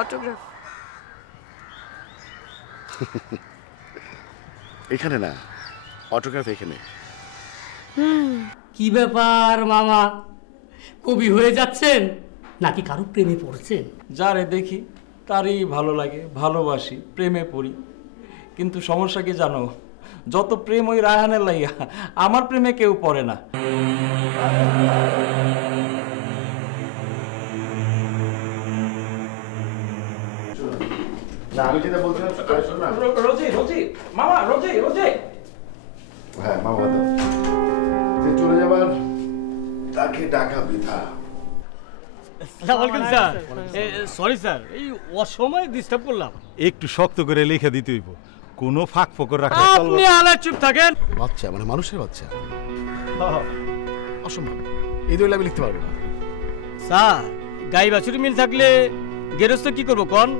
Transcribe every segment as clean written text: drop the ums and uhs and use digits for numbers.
Autograph এখানে না, autograph এখানে। কি ব্যাপার মামা, কবি হয়ে যাচ্ছেন নাকি কারো প্রেমে পড়ছেন? যারে দেখি তারই ভালো লাগে, ভালোবাসি, প্রেমে পড়ি। কিন্তু সমস্যা কি জানো, যত প্রেম ওই রায়হানের লাইয়া, আমার প্রেমে কেউ পড়ে না। আমি যেটা বলছিলাম রোজি, রোজি মামা, রোজি, রোজি। হ্যাঁ মামা, চলে যাবার তাকে ডাকা বৃথা। সরি স্যার, এই অসময়ে ডিস্টার্ব করলাম। একটু শক্ত করে লিখে দিতে হইব, কোনো ফাঁক ফোকর রাখা আপনি আলাদা চুপ থাকেন। বাচ্চা মানে মানুষের বাচ্চা, অসম্ভব। এই দইলে আমি লিখতে পারবো না। স্যার, গাই বাছুরি মিল থাকলে গেরস্ত কি করবো কন?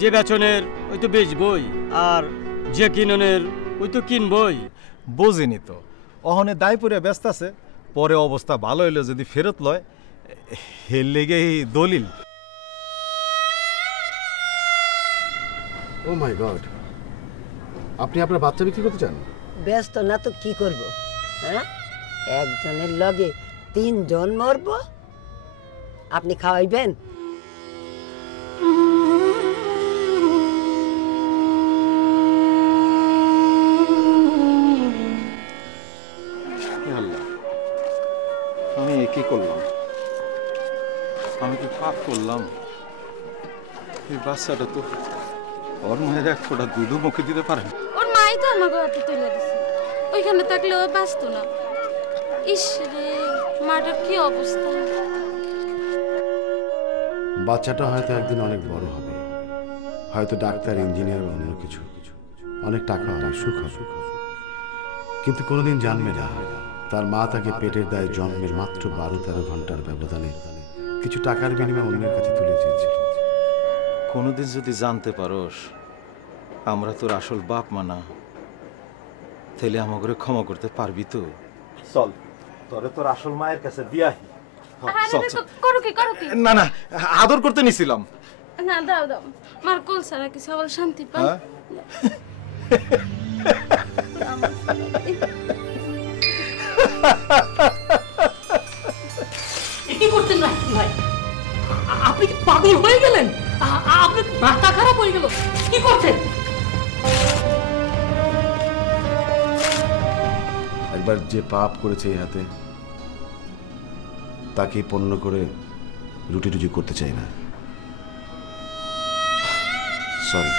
যে বেচনের ওই তো বেচবই, আর যে কিননের ওই তো কিনবই। বোঝেনি তো, অহনে দায় পরে ব্যস্ত আছে, পরে অবস্থা ভালো হইলে যদি ফেরত লয়, হের লেগে দলিল। ও মাই গড, আপনি আপনার বাচ্চা বিক্রি করতে চান? ব্যস্ত না তো কি করব? হ্যাঁ, একজনের লগে 3 জন মরব, আপনি খাওয়াইবেন? আমি কি করলাম? আমি কি পাপ করলাম? এই বাচ্চাটা তো ওর মায়ের এক ফোঁটা দুধও মুখে দিতে পারেন। ওর মাই তো আমাকে হাতে তুলে দিছে, ওইখানে থাকলে ও বাঁচত না। ইস রে, মাটার কি অবস্থা। বাচ্চাটা হয়তো একদিন অনেক বড় হবে, হয়তো ডাক্তার, ইঞ্জিনিয়ার বা অন্য কিছু, অনেক টাকা হবে, সুখ হবে, কিন্তু কোনোদিন জানবে না তার মা তাকে পেটের দায়ে জন্মের মাত্র 12-13 ঘন্টার ব্যবধানে কিছু টাকার বিনিময়ে অন্যের কাছে তুলে দিয়েছে। কোনোদিন যদি জানতে পারোস আমরা তোর আসল বাপ মানা, তাহলে আমাকে ক্ষমা করতে পারবি তো? চল, তোরে তোর আসল মায়ের কাছে দিয়াহি। করো কি, করো কি? না না, আদর করতে নিছিলাম। না, দাও দাও, মার কোল ছাড়া কি সবাই শান্তি পায়? কি করতেন না ভাই? আপনি কি পাগল হয়ে গেলেন? আপনি মাথা খারাপ হয়ে গেল? কি করছেন? একবার যে পাপ করেছে এই হাতে, তাকে পণ্য করে রুটি রুজি করতে চাই না। সরি।